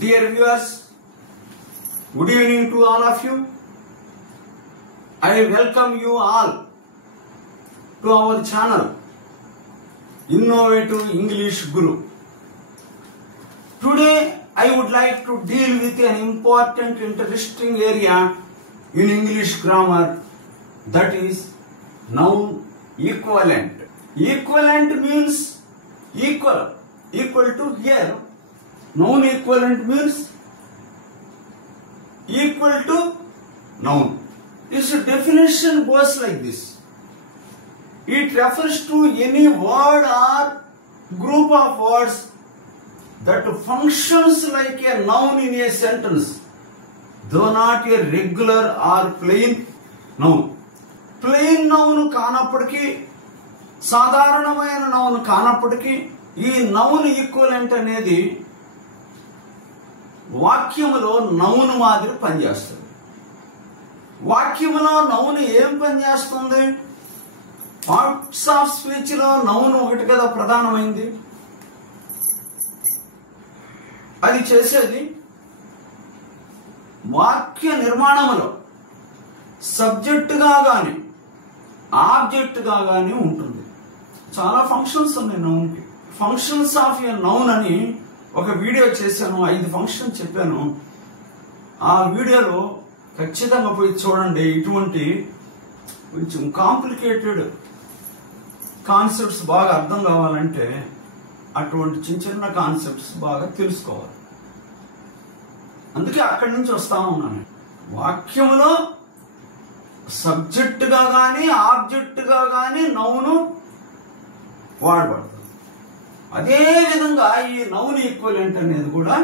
Dear viewers, good evening to all of you. I welcome you all to our channel, Innovative English Guru. Today, I would like to deal with an important, interesting area in English grammar, that is noun equivalent. Equivalent means equal. Equal to here. Noun equivalent means equal to noun. Its definition goes like this. It refers to any word or group of words that functions like a noun in a sentence, though not a regular or plain noun. Plain noun కానప్పటికీ సాధారణమైన noun కానప్పటికీ ఈ noun equivalent అనేది వాక్యములో noun మాదిరి పనిచేస్తుంది. వాక్యములో noun ఏం పనిచేస్తుంది? పార్ట్స్ ఆఫ్ స్పీచ్ లో నౌన్ ఒకటి కదా ప్రధానమైంది. అది చేసేది వాక్య నిర్మాణములో సబ్జెక్టుగా గాని ఆబ్జెక్టుగా గాని ఉంటుంది. చాలా ఫంక్షన్స్ ఉన్నాయి నౌన్కి. ఫంక్షన్స్ ఆఫ్ ఎ నౌన్ అని ఒక వీడియో చేశాను, 5 ఫంక్షన్ చెప్పాను. ఆ వీడియోలో ఖచ్చితంగా పోయి చూడండి. ఇటువంటి కొంచెం కాంప్లికేటెడ్ కాన్సెప్ట్స్ బాగా అర్థం కావాలంటే అటువంటి చిన్న చిన్న కాన్సెప్ట్స్ బాగా తెలుసుకోవాలి. అందుకే అక్కడి నుంచి వస్తా ఉన్నాను. వాక్యములో సబ్జెక్టుగా గాని ఆబ్జెక్టుగా గాని నౌను వాడబడుతుంది. అదే విధంగా ఈ నౌన్ ఈక్వలెంట్ అనేది కూడా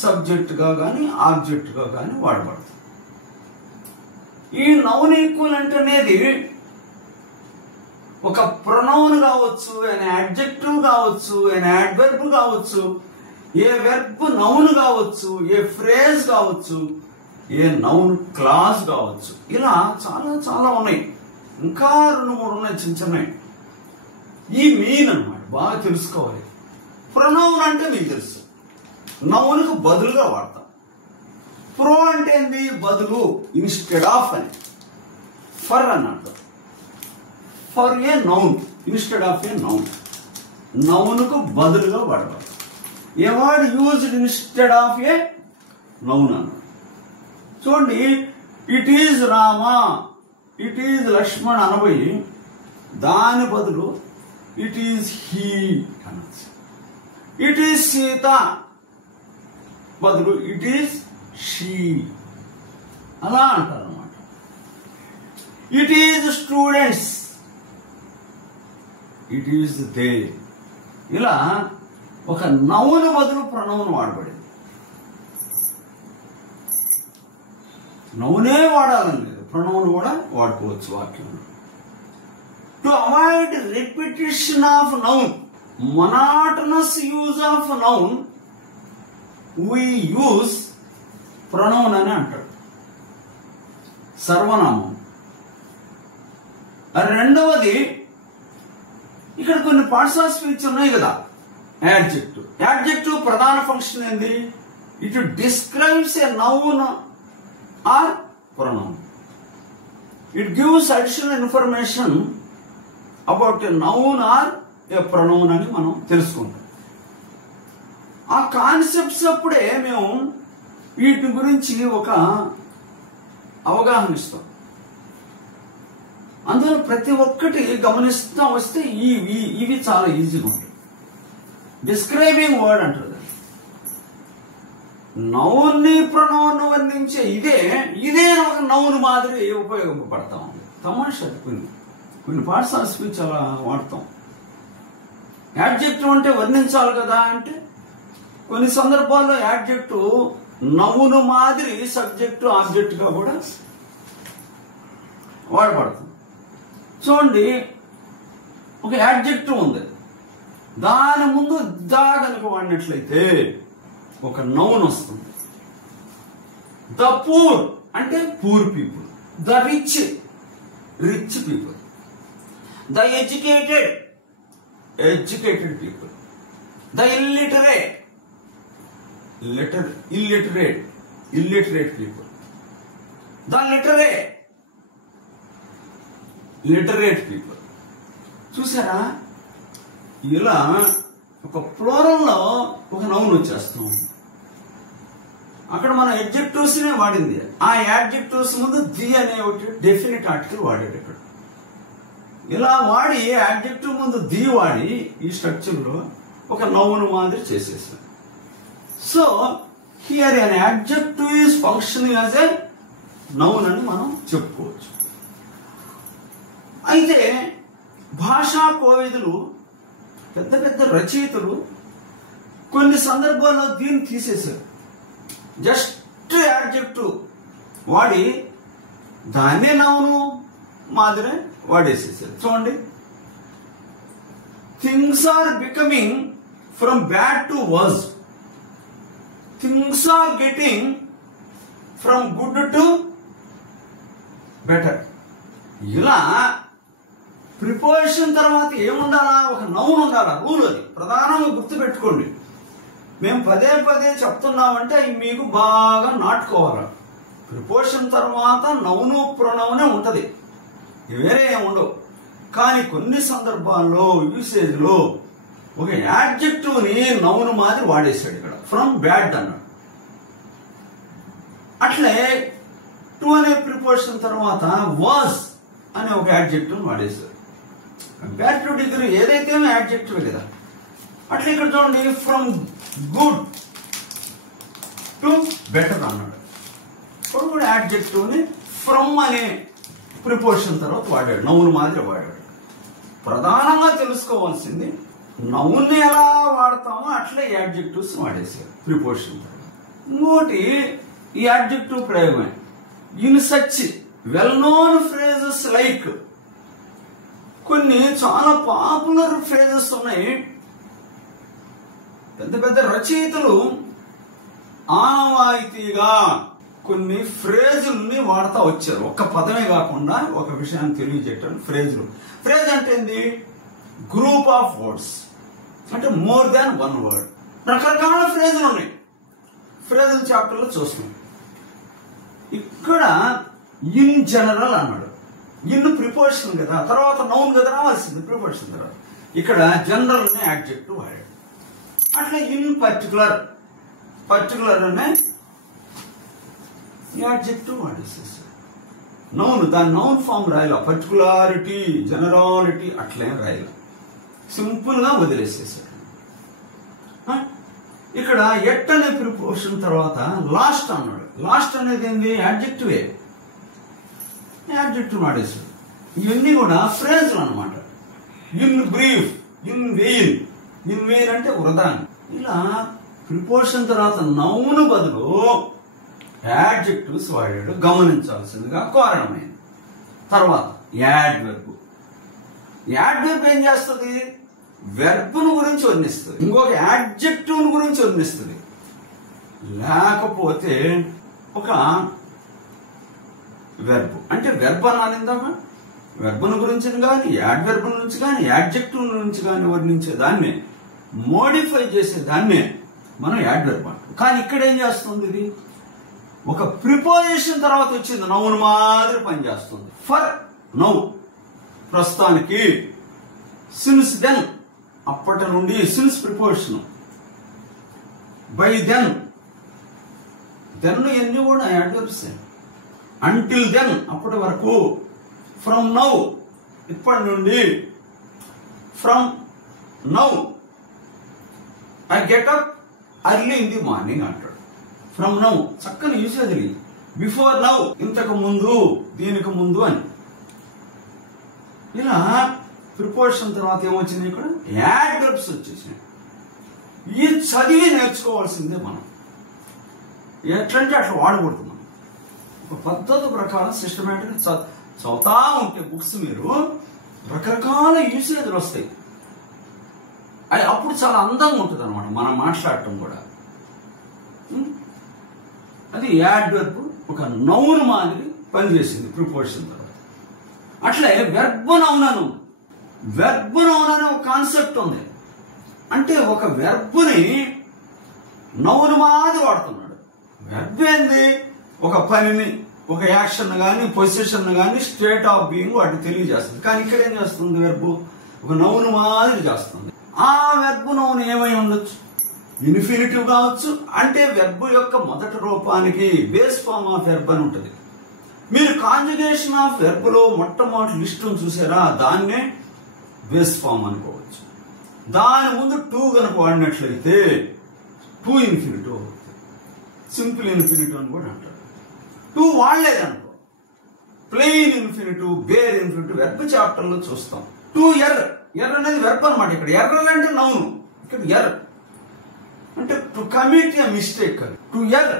సబ్జెక్ట్ గా గాని ఆబ్జెక్ట్ గా గాని వాడబడుతుంది. ఈ నౌన్ ఈక్వలెంట్ అనేది ఒక ప్రొనౌన్ కావచ్చు, an adjective కావచ్చు, an adverb కావచ్చు, ఏ వెర్బ్ నౌన్ కావచ్చు, ఏ ఫ్రేజ్ కావచ్చు, ఏ నౌన్ క్లాజ్ కావచ్చు. ఇలా చాలా చాలా ఉన్నాయి. ఇంకా 2-3 ఉన్నాయి చిన్న చిన్నవి. ఈ మీన్ అన్నమాట బాగా తెలుసుకోవాలి. ప్రొనౌన్ అంటే మీకు తెలుసు, నౌన్కు బదులుగా వాడతాం. ప్రో అంటే ఏంది? బదులు, ఇన్స్టెడ్ ఆఫ్ అని. ఫర్ అని అంటాం. For a noun, instead of a noun. నౌన్కు బదులుగా వాడతాం. A word used instead of a noun అన్నాడు. చూడండి, it is Rama, it is Lakshman అనబోయి దాని బదులు ఇట్ ఈజ్ హీ అనొచ్చు. ఇట్ ఈజ్ సీత బదులు ఇట్ ఈజ్ షీ అలా అంటారు అన్నమాట. It is students, it is they. ఇలా ఒక నౌన్ బదులు ప్రొనౌన్ వాడబడింది. నౌనే వాడాలని లేదు, ప్రొనౌన్ కూడా వాడుకోవచ్చు వాక్యంలో. To avoid repetition of noun, monotonous use of noun, we use pronoun అని అంటాడు, సర్వనామం. రెండవది, ఇక్కడ కొన్ని పార్ట్స్ ఆఫ్ స్పీచ్ ఉన్నాయి కదా, యాడ్జెక్టివ్. యాడ్జెక్టివ్ ప్రధాన ఫంక్షన్ ఏంది? It describes a noun are pronoun. It gives additional information about a noun are A pronoun అని మనం తెలుసుకుంటాం. ఆ కాన్సెప్ట్స్ అప్పుడే మేము వీటి గురించి ఒక అవగాహన ఇస్తాం. అందులో ప్రతి ఒక్కటి గమనిస్తూ వస్తే ఇవి చాలా ఈజీగా ఉంటాయి. డిస్క్రైబింగ్ వర్డ్ అంటారు. నౌన్ ని ప్రొనౌన్ వర్ణించే ఇదే ఒక నౌన్ మాదిరి ఉపయోగపడతాం. తమాషా కొన్ని పార్ట్స్ ఆఫ్ స్పీచ్ అలా వాడతాం. యాడ్జెక్టివ్ అంటే వర్ణించాలి కదా అంటే కొన్ని సందర్భాల్లో యాడ్జెక్టివ్ నౌన్ మాదిరి సబ్జెక్టు ఆబ్జెక్ట్ గా కూడా వాడబడుతుంది. చూడండి, ఒక యాడ్జెక్టివ్ ఉంది, దాని ముందు దా కనుక వాడినట్లయితే ఒక నౌన్ వస్తుంది. ద పూర్ అంటే poor people, the rich people, the educated people, the illiterate illiterate people. The literate people. చూసారా, ఇలా ఒక ప్లూరల్లో ఒక నౌన్ వచ్చేస్తాం. అక్కడ మన యాడ్జెక్టివ్స్ నే వాడింది. ఆ యాడ్జెక్టివ్స్ ముందు ది అనే ఒకటి డెఫినెట్ ఆర్టికల్ వాడాడు ఇక్కడ. ఇలా వాడి యాడ్జెక్టివ్ ముందు ది వాడి ఈ స్ట్రక్చర్ లో ఒక నౌన్ మాదిరి చేసేసాం. So here an adjective is functioning as a noun అని మనం చెప్పుకోవచ్చు. అయితే భాషా కోవిదులు, పెద్ద పెద్ద రచయితలు కొన్ని సందర్భాల్లో దీన్ని తీసేశారు. జస్ట్ యాడ్జెక్టివ్ వాడి దాన్నే నౌను మాదిరి వాడేసేసారు. చూడండి, things are becoming from bad to worse, things are getting from good to better. ఇలా ప్రిపోజిషన్ తర్వాత ఏముండాలా? ఒక నౌన్ ఉండాలా. రూల్ అది ప్రధానంగా గుర్తుపెట్టుకోండి. మేము పదే పదే చెప్తున్నామంటే అవి మీకు బాగా నాటుకోవాలి. ప్రిపోజిషన్ తర్వాత నౌను ప్రొనౌనే ఉంటది, వేరే ఏముండవు. కానీ కొన్ని సందర్భాల్లో యూసేజ్ లో ఒక యాడ్జెక్టివ్ ని నౌన్ మాదిరి వాడేశాడు. ఇక్కడ ఫ్రమ్ బ్యాడ్ అన్నాడు. అట్లే టు అనే ప్రిపోజిషన్ తర్వాత వాజ్ అనే ఒక యాడ్జెక్టివ్ వాడేశాడు. కంపారిటివ్ డిగ్రీ ఏదైతే యాడ్జెక్టివ్ కదా. అట్లా ఇక్కడ చూడండి, ఫ్రమ్ గుడ్ టు బెటర్ అన్నాడు. ఇప్పుడు కూడా యాడ్జెక్టివ్ ని ఫ్రమ్ అనే ప్రిపోజిషన్ తర్వాత వాడాడు, నౌన్ మాదిరి వాడాడు. ప్రధానంగా తెలుసుకోవాల్సింది నౌన్ ఎలా వాడతామో అట్లే యాడ్జెక్టివ్స్ వాడేసారు ప్రిపోజిషన్ తర్వాత. ఇంకోటి ఈ యాడ్జెక్టివ్ ప్రయోగమే. In such well known phrases like, కొన్ని చాలా పాపులర్ ఫ్రేజెస్ ఉన్నాయి. పెద్ద పెద్ద రచయితలు ఆనవాయితీగా కొన్ని ఫ్రేజుల్ని వాడుతూ వచ్చారు. ఒక్క పదమే కాకుండా ఒక విషయాన్ని తెలియజేయటం ఫ్రేజులు. ఫ్రేజ్ అంటే ఏంది? గ్రూప్ ఆఫ్ వర్డ్స్, అంటే మోర్ దాన్ వన్ వర్డ్. రకరకాల ఫ్రేజులు ఉన్నాయి. ఫ్రేజుల చాప్టర్ లో చూస్తున్నాం. ఇక్కడ ఇన్ జనరల్ అన్నాడు. ఇన్ ప్రిపోజిషన్ కదా, తర్వాత నౌన్ కదా రావాల్సింది ప్రిపోజిషన్ తర్వాత. ఇక్కడ జనరల్ అనే యాడ్జెక్టివ్ వాడాడు. అట్లా ఇన్ పర్టికులర్ అనే యాడ్జెక్టివ్ వాడేసేసాడు. నౌన్, దాని నౌన్ ఫామ్ రాయాల. పర్టికులారిటీ, జనరాలిటీ అట్లే రాయాల. సింపుల్ గా వదిలేసేసాడు. ఇక్కడ ఎట్ అనే ప్రిపోజిషన్ తర్వాత లాస్ట్ అన్నాడు. లాస్ట్ అనేది ఏంది? యాడ్జెక్టివే. యాడ్జెక్టివ్ వాడేసాడు. ఇవన్నీ కూడా ఫ్రేజ్లు అనమాట. ఇన్ బ్రీఫ్, ఇన్ వెయిన్ అంటే వృధా. ఇలా ప్రిపోజిషన్ తర్వాత నౌన్ బదులు యాడ్జెక్టివ్స్ వాడాడు. గమనించాల్సిందిగా కారణమైంది. తర్వాత యాడ్ వెర్బ్. యాడ్ వెర్బ్ ఏం చేస్తుంది? వెర్బ్ను గురించి వర్ణిస్తుంది, ఇంకొక యాడ్జెక్టివ్ గురించి వర్ణిస్తుంది. లేకపోతే ఒక వెర్బ్ అంటే వెర్బ్ అనాలి. ఇందాక వెర్బ్ను గురించి కానీ, యాడ్ వెర్బ్ నుంచి కానీ, యాడ్జెక్టివ్ నుంచి కానీ వర్ణించే దాన్నే, మోడిఫై చేసే దాన్నే మనం యాడ్ వెర్బ్ అంటాం. కానీ ఇక్కడ ఏం చేస్తుంది? ఇది ఒక ప్రిపోజిషన్ తర్వాత వచ్చింది, నౌన్ మాదిరి పనిచేస్తుంది. ఫర్ నౌ, ప్రస్తుతానికి. సిన్స్ దెన్, అప్పటి నుండి. Since preposition. బై దెన్, ఎన్ని కూడా యాడ్ వెర్బ్స్. అంటిల్ దెన్, అప్పటి వరకు. ఫ్రమ్ నౌ, ఇప్పటి నుండి. From now I get up early in the morning అంటాడు. ఫ్రమ్ నౌ చక్కని యూసేజ్. బిఫోర్ నౌ, ఇంతకు ముందు, దీనికి ముందు అని. ఇలా ప్రిపోజిషన్ తర్వాత ఏమొచ్చింది? ఇక్కడ యాడ్ వెర్బ్స్ వచ్చేసినాయి. ఈ చదివి నేర్చుకోవాల్సిందే మనం. ఎట్లంటే అట్లా వాడకూడదు. మనం ఒక పద్ధతి ప్రకారం సిస్టమేటిక్ చదువుతా ఉంటే బుక్స్ మీరు రకరకాల యూసేజ్లు వస్తాయి. అది అప్పుడు చాలా అందంగా ఉంటుంది అనమాట మనం మాట్లాడటం కూడా. అది యాడ్ వెర్బ్ ఒక నౌన్ మాదిరి పనిచేసింది ప్రిపోజిషన్ తర్వాత. అట్లే వెర్బ్ నౌన్ అనే ఒక కాన్సెప్ట్ ఉంది. అంటే ఒక వెర్బ్ని నౌన్ మాది వాడుతున్నాడు. వెర్బ్ ఏంది? ఒక పనిని, ఒక యాక్షన్ గాని, పొజిషన్ గాని, స్టేట్ ఆఫ్ బీయింగ్ వాటిని తెలియజేస్తుంది. కానీ ఇక్కడ ఏం చేస్తుంది? వెర్బ్ ఒక నౌన్ మాదిరి చేస్తుంది. ఆ వెర్బ్ నౌన్ ఏమై ఉండొచ్చు? ఇన్ఫినిటివ్ కావచ్చు. అంటే వెర్బ్ యొక్క మొదటి రూపానికి బేస్ ఫార్మ్ ఆఫ్ వెర్బ్ అని ఉంటుంది. మీరు కాంజుగేషన్ ఆఫ్ వెర్బ్ లో మొట్టమొదటి లిస్టును చూసారా? దాన్నే బేస్ ఫార్మ్ అనుకోవచ్చు. దాని ముందు టు కనుక వాడినట్లయితే టు ఇన్ఫినిటివ్ అవుతుంది. సింపుల్ ఇన్ఫినిటివ్ అని కూడా అంటారు. టు వాడలేదనుకో plain infinitive, bare infinitive verb chapter లో చూస్తాం. టు ఎర్, ఎర్ అనేది వెర్బ్ అనమాట. ఇక్కడ ఎర్ర అంటే నౌను, ఇక్కడ ఎర్ అంటే to commit a mistake. To err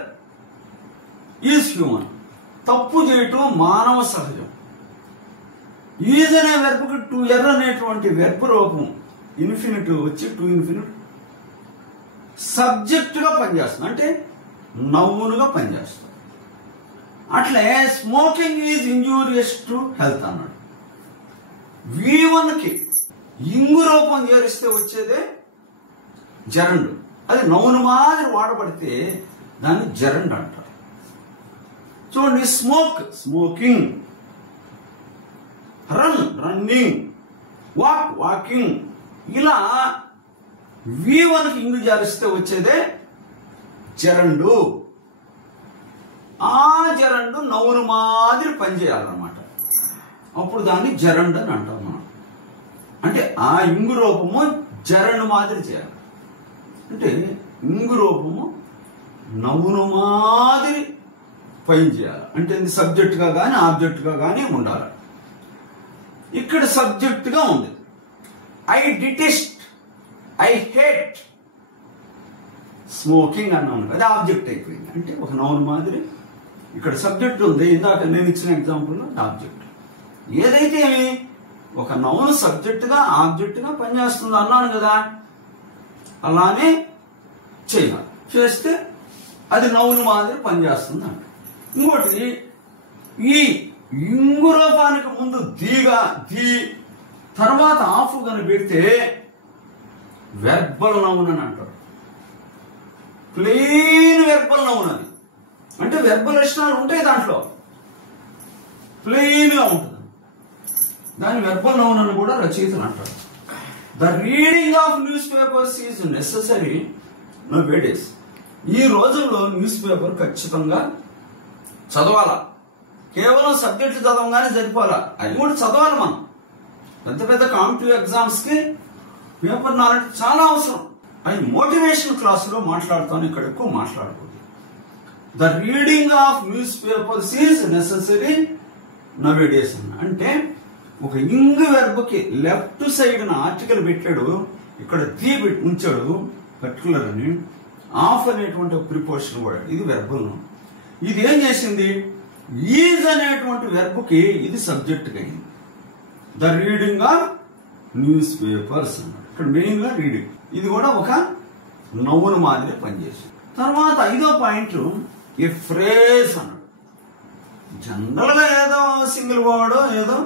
is human, తప్పు చేయటం మానవ సహజం. ఈజ్ అనే వెర్బ్కి టు ఎర్ అనేటువంటి వెర్బ్ రూపం ఇన్ఫినిటివ్ వచ్చి టు ఇన్ఫినిటివ్ సబ్జెక్ట్ గా పనిచేస్తుంది, అంటే నౌనుగా పనిచేస్తుంది. అట్లే smoking is injurious to health అన్నాడు. V1 కి ఇంగు రూపం చేరిస్తే వచ్చేదే జరండు. అది నౌను మాదిరి వాడబడితే దాన్ని జరండ్ అంటారు. చూడండి, smoke smoking, run running, walk walking. ఇలా V1 కి ఇంగు జారిస్తే వచ్చేదే జరండు. ఆ జరండు నౌను మాదిరి పనిచేయాలన్నమాట. అప్పుడు దాన్ని జరండ్ అని అంటాం మనం. అంటే ఆ ఇంగు రూపము జరండ్ మాదిరి చేయాలి. అంటే ఇంగు రూపము నౌను మాదిరి పని చేయాలి. అంటే సబ్జెక్ట్ గా కానీ ఆబ్జెక్ట్ గా కానీ ఉండాలి. ఇక్కడ సబ్జెక్ట్ గా ఉంది. I detest, I hate smoking అన్నాను, అది ఆబ్జెక్ట్ అయిపోయింది. అంటే ఒక నౌన్ మాదిరి ఇక్కడ సబ్జెక్ట్ ఉంది. ఇందాక నేను ఇచ్చిన ఎగ్జాంపుల్లో ఆబ్జెక్ట్. ఏదైతే ఒక నౌన్ సబ్జెక్ట్ గా ఆబ్జెక్ట్ గా పనిచేస్తుంది అన్నాను కదా, అలానే చేయాలి. చేస్తే అది నౌన్ మాదిరి పనిచేస్తుంది అంట. ఇంకోటి, ఈ ఇంగు రూపానికి ముందు దిగా ది తర్వాత ఆఫ్ కని పెడితే వెర్బల్ నౌన్ అని అంటారు. ప్లెయిన్ వెర్బల్ నౌన్ అది. అంటే వెర్బల్ లక్షణాలు ఉంటాయి దాంట్లో, ప్లెయిన్ గా ఉంటుంది. దాని వెర్బల్ నౌన్ అని కూడా రచయితలు అంటారు. The reading of news papers is necessary nowadays. ఈ రోజుల్లో న్యూస్ పేపర్ ఖచ్చితంగా చదవాలా. కేవలం సబ్జెక్టు చదవగానే సరిపోవాలా, అది కూడా చదవాలి. మనం పెద్ద పెద్ద కాంపిటిటివ్ ఎగ్జామ్స్ కి పేపర్ నాలెడ్జ్ చాలా అవసరం. అది మోటివేషన్ క్లాసులో మాట్లాడుతాను, ఇక్కడ ఎక్కువ మాట్లాడకూడదు. The reading of news papers is necessary nowadays. అంటే ఒక ఇంగ్ వెర్బ్ కి లెఫ్ట్ సైడ్ ఆర్టికల్ పెట్టాడు, ఇక్కడ ది ఉంచాడు పర్టికులర్ అని. ఆఫ్ అనేటువంటి ప్రిపోజిషన్ కూడా ఇది వెర్బల్ నౌన్. ఇది ఏం చేసింది? ఈజ్ అనేటువంటి వెర్బ్ కి ఇది సబ్జెక్ట్ అయింది. The reading of news papers అన్నాడు. ఇక్కడ మెయిన్ గా రీడింగ్, ఇది కూడా ఒక నౌన్ మాదిరి పనిచేసింది. తర్వాత 5వ పాయింట్, ఏ ఫ్రేజ్ అన్నాడు. జనరల్ గా ఏదో సింగిల్ వర్డ్ ఏదో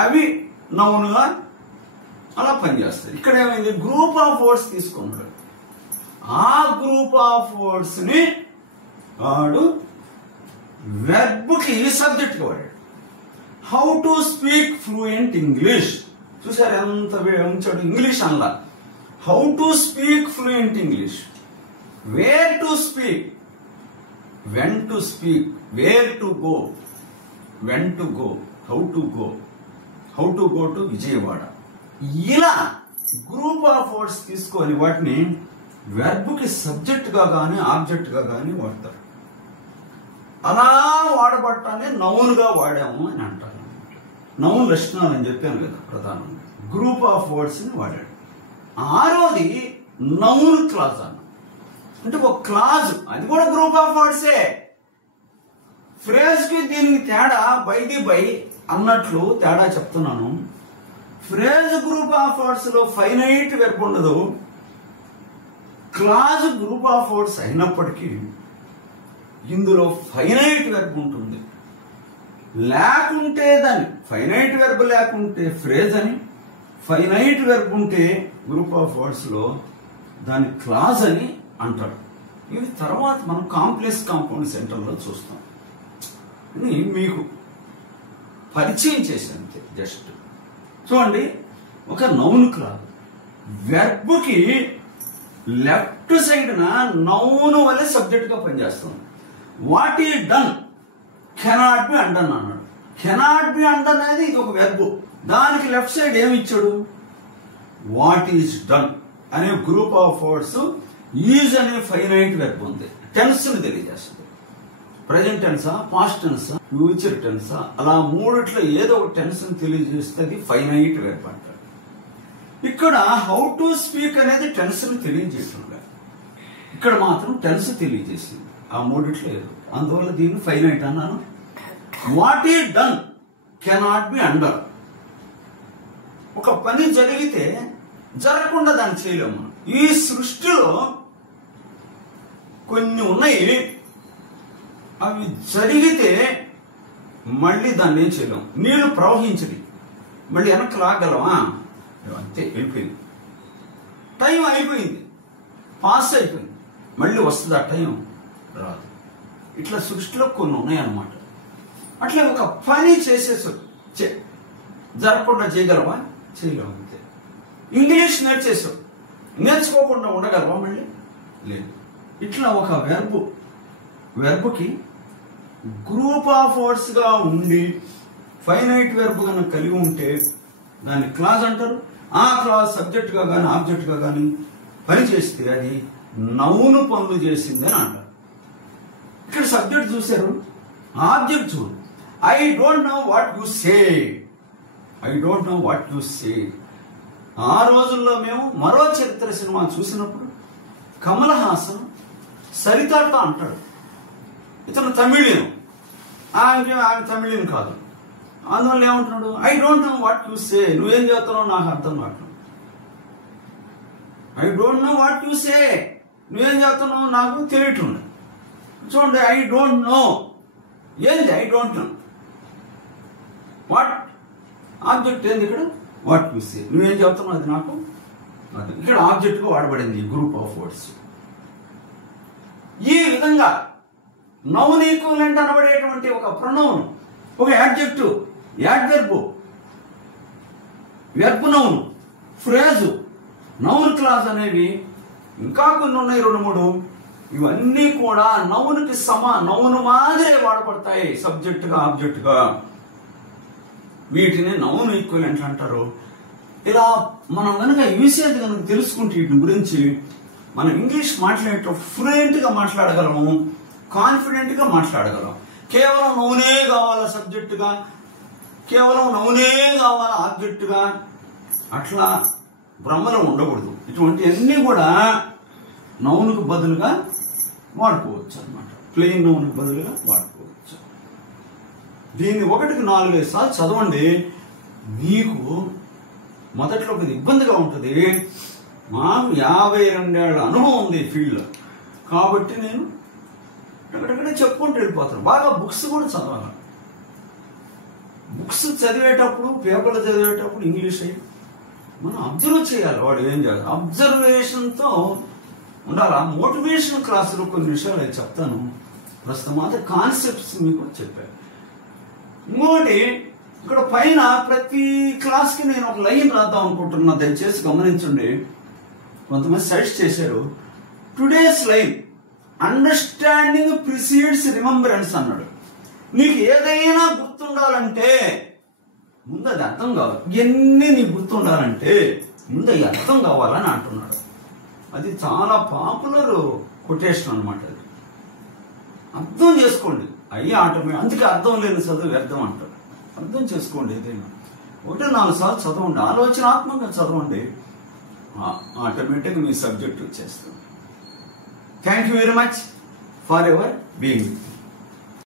అవి నౌన్గా అలా పనిచేస్తాయి. ఇక్కడ ఏమైంది? గ్రూప్ ఆఫ్ వర్డ్స్ తీసుకున్నాడు. ఆ గ్రూప్ ఆఫ్ వర్డ్స్ ని వాడు వెర్బ్ కి సబ్జెక్ట్ గా వాడాడు. How to speak fluent English. చూసారు ఎంత ఉంచాడు? ఇంగ్లీష్ అనలా, how to speak fluent English. Where to speak, when to speak, where to go, when to go, how to go, how to go to Vijayawada. ఇలా group of words తీసుకొని వాటిని verb కి subject గా గానీ ఆబ్జెక్ట్ గా గానీ వాడతారు. అలా వాడబట్టాన్ని నౌన్ గా వాడాము అని అంటారు. నౌన్ లక్షణాలు అని చెప్పాను కదా ప్రధానంగా. గ్రూప్ ఆఫ్ వర్డ్స్ ని వాడాడు. 6వది నౌన్ క్లాజ్ అన్న. అంటే ఒక క్లాజ్, అది కూడా గ్రూప్ ఆఫ్ వర్డ్సే. ఫ్రేజ్ కి దీనికి తేడా బై అన్నట్లు తేడా చెప్తున్నాను. ఫ్రేజ్ గ్రూప్ ఆఫ్ వర్డ్స్ లో ఫైనైట్ వెర్బ్ ఉండదు. క్లాజ్ గ్రూప్ ఆఫ్ వర్డ్స్ అయినప్పటికీ ఇందులో ఫైనైట్ వెర్బ్ ఉంటుంది. లేకుంటే దాన్ని ఫైనైట్ వెర్బ్ లేకుంటే ఫ్రేజ్ అని, ఫైనైట్ వెర్బ్ ఉంటే గ్రూప్ ఆఫ్ వర్డ్స్ లో దాని క్లాజ్ అని అంటాడు. ఇది తర్వాత మనం కాంప్లెక్స్ కాంపౌండ్ సెంటర్లో చూస్తాం. ఇది మీకు పరిచయం చేసేంతే జస్ట్. చూడండి, ఒక నౌన్ క్లాజ్ వెర్బ్కి లెఫ్ట్ సైడ్ నౌన్ వల్లే సబ్జెక్ట్ గా పనిచేస్తుంది. What is done cannot be undone అన్నాడు. కెనాట్ బి అండన్ అనేది ఇది ఒక వెర్బ్. దానికి లెఫ్ట్ సైడ్ ఏమి ఇచ్చాడు? వాట్ ఈజ్ డన్ అనే గ్రూప్ ఆఫ్ వర్డ్స్. ఈజ్ అనే ఫైనైట్ వెర్బ్ ఉంది, టెన్స్ ని తెలియజేస్తుంది. ప్రజెంట్ టెన్సా, పాస్ట్ టెన్సా, ఫ్యూచర్ టెన్సా, అలా మూడిట్లో ఏదో ఒక టెన్స్ ని తెలియజేస్తే అది ఫైనైట్ వెర్బ్ అంటారు. ఇక్కడ హౌ టు స్పీక్ అనేది టెన్స్ ని తెలియజేస్తుంది. ఇక్కడ మాత్రం టెన్స్ తెలియజేసింది, ఆ మూడిట్లో ఏదో. అందువల్ల దీన్ని ఫైనైట్ అన్నాను. What is done cannot be under. ఒక పని జరిగితే జరగకుండా దాన్ని చేయలేము మనం. ఈ సృష్టిలో కొన్ని ఉన్నాయి, అవి జరిగితే మళ్ళీ దాన్ని ఏం చేయలేము. నీళ్లు ప్రవహించది, మళ్ళీ వెనక్కి లాగలమా? అంతే, వెళ్ళిపోయింది. టైం అయిపోయింది, పాస్ అయిపోయింది, మళ్ళీ వస్తుంది ఆ టైం? రాదు. ఇట్లా సృష్టిలో కొన్ని ఉన్నాయన్నమాట. అట్లా ఒక పని చేసేసాడు, జరగకుండా చేయగలవా? చేయలేము, అంతే. ఇంగ్లీష్ నేర్చేసాడు, నేర్చుకోకుండా ఉండగలవా? మళ్ళీ లేదు. ఇట్లా ఒక వెర్బ్కి గ్రూప్ ఆఫ్ వర్డ్స్ గా ఉండి ఫైనైట్ వెర్బ్ కనుక కలిగి ఉంటే దాన్ని క్లాజ్ అంటారు. ఆ క్లాజ్ సబ్జెక్ట్ గా కానీ ఆబ్జెక్ట్ గా కానీ పని చేస్తే అది నౌను పనులు చేసింది అని అంటారు. ఇక్కడ సబ్జెక్ట్ చూశారు, ఆబ్జెక్ట్ చూడు. I don't know what you say. I don't know what you say. ఆ రోజుల్లో మేము మరో చరిత్ర సినిమా చూసినప్పుడు కమల్ హాసన్ సరితతో అంటాడు, ఇతను తమిళియన్, ఆమె తమిళియన్ కాదు. అందువల్ల ఏమంటున్నాడు? I don't know what you say. నువ్వేం చెప్తున్నావు నాకు అర్థం కావట్లేదు. I don't know what you say. నువ్వేం చెప్తున్నావు నాకు తెలియట్లేదు. చూడండి, ఐ డోంట్ నో ఏంది? I don't know. What object ఏంది ఇక్కడ? What you say. నువ్వేం చెప్తున్నావు అది నాకు అర్థం. ఇక్కడ ఆబ్జెక్ట్ గా వాడబడింది గ్రూప్ ఆఫ్ వర్డ్స్. ఈ విధంగా నౌన్ ఈక్వలెంట్ అనబడేటువంటి ఒక ప్రొనౌన్, ఒక adjective, adverb, verb noun, phrase, noun clause అనేవి ఇంకా కొన్ని ఉన్నాయి, 2-3. ఇవన్నీ కూడా నౌన్కి నౌన్ మాదిరే వాడబడతాయి, సబ్జెక్ట్ గా ఆబ్జెక్ట్ గా. వీటిని నౌన్ ఈక్వలెంట్ అంటారు. ఇలా మనం కనుక యూసేజ్ కనుక తెలుసుకుంటే వీటి గురించి మనం ఇంగ్లీష్ మాట్లాడేటప్పుడు ఫ్లూయెంట్ గా మాట్లాడగలము, కాన్ఫిడెంట్ గా మాట్లాడగలం. కేవలం నౌనే కావాలా సబ్జెక్ట్ గా, కేవలం నౌనే కావాలా ఆబ్జెక్ట్ గా, అట్లా భ్రమలో ఉండకూడదు. ఇటువంటి అన్ని కూడా నౌన్కు బదులుగా వాడుకోవచ్చు అన్నమాట. ప్లెయిన్ నౌన్కు బదులుగా వాడుకోవచ్చు. దీన్ని 1-4 సార్లు చదవండి. మీకు మొదట్లో ఒక ఇబ్బందిగా ఉంటుంది. మాకు 52 ఏళ్ల అనుభవం ఉంది ఈ ఫీల్డ్లో, కాబట్టి నేను ఎక్కడెక్కడే చెప్పుకుంటూ వెళ్ళిపోతాను. బాగా బుక్స్ కూడా చదవాలి. బుక్స్ చదివేటప్పుడు, పేపర్లు చదివేటప్పుడు ఇంగ్లీష్ అయ్యి మనం అబ్జర్వ్ చేయాలి. వాడు ఏం చేయాలి, అబ్జర్వేషన్తో ఉండాలి. మోటివేషన్ క్లాసులో కొన్ని విషయాలు నేను చెప్తాను. ప్రస్తుతం మాత్రం కాన్సెప్ట్స్ మీకు చెప్పాను. ఇంకోటి, ఇక్కడ పైన ప్రతి క్లాస్కి నేను ఒక లైన్ రాద్దాం అనుకుంటున్నా, దయచేసి గమనించండి. కొంతమంది సజెస్ట్ చేశారు, today's line understanding precedes remembrance అన్నాడు. నీకు ఏదైనా గుర్తుండాలంటే ముందు అది అర్థం కావాలి. ఇవన్నీ నీకు గుర్తుండాలంటే ముందు అది అర్థం కావాలని అంటున్నాడు. అది చాలా పాపులర్ కొటేషన్ అనమాట. అది అర్థం చేసుకోండి, అయ్యి ఆటోమేటిక్. అందుకే అర్థం లేని చదువు వ్యర్థం అంటారు. అర్థం చేసుకోండి, ఏదైనా 1-4 సార్లు చదవండి, ఆలోచనాత్మకంగా చదవండి, ఆటోమేటిక్గా మీ సబ్జెక్ట్ వచ్చేస్తుంది. Thank you very much for ever being.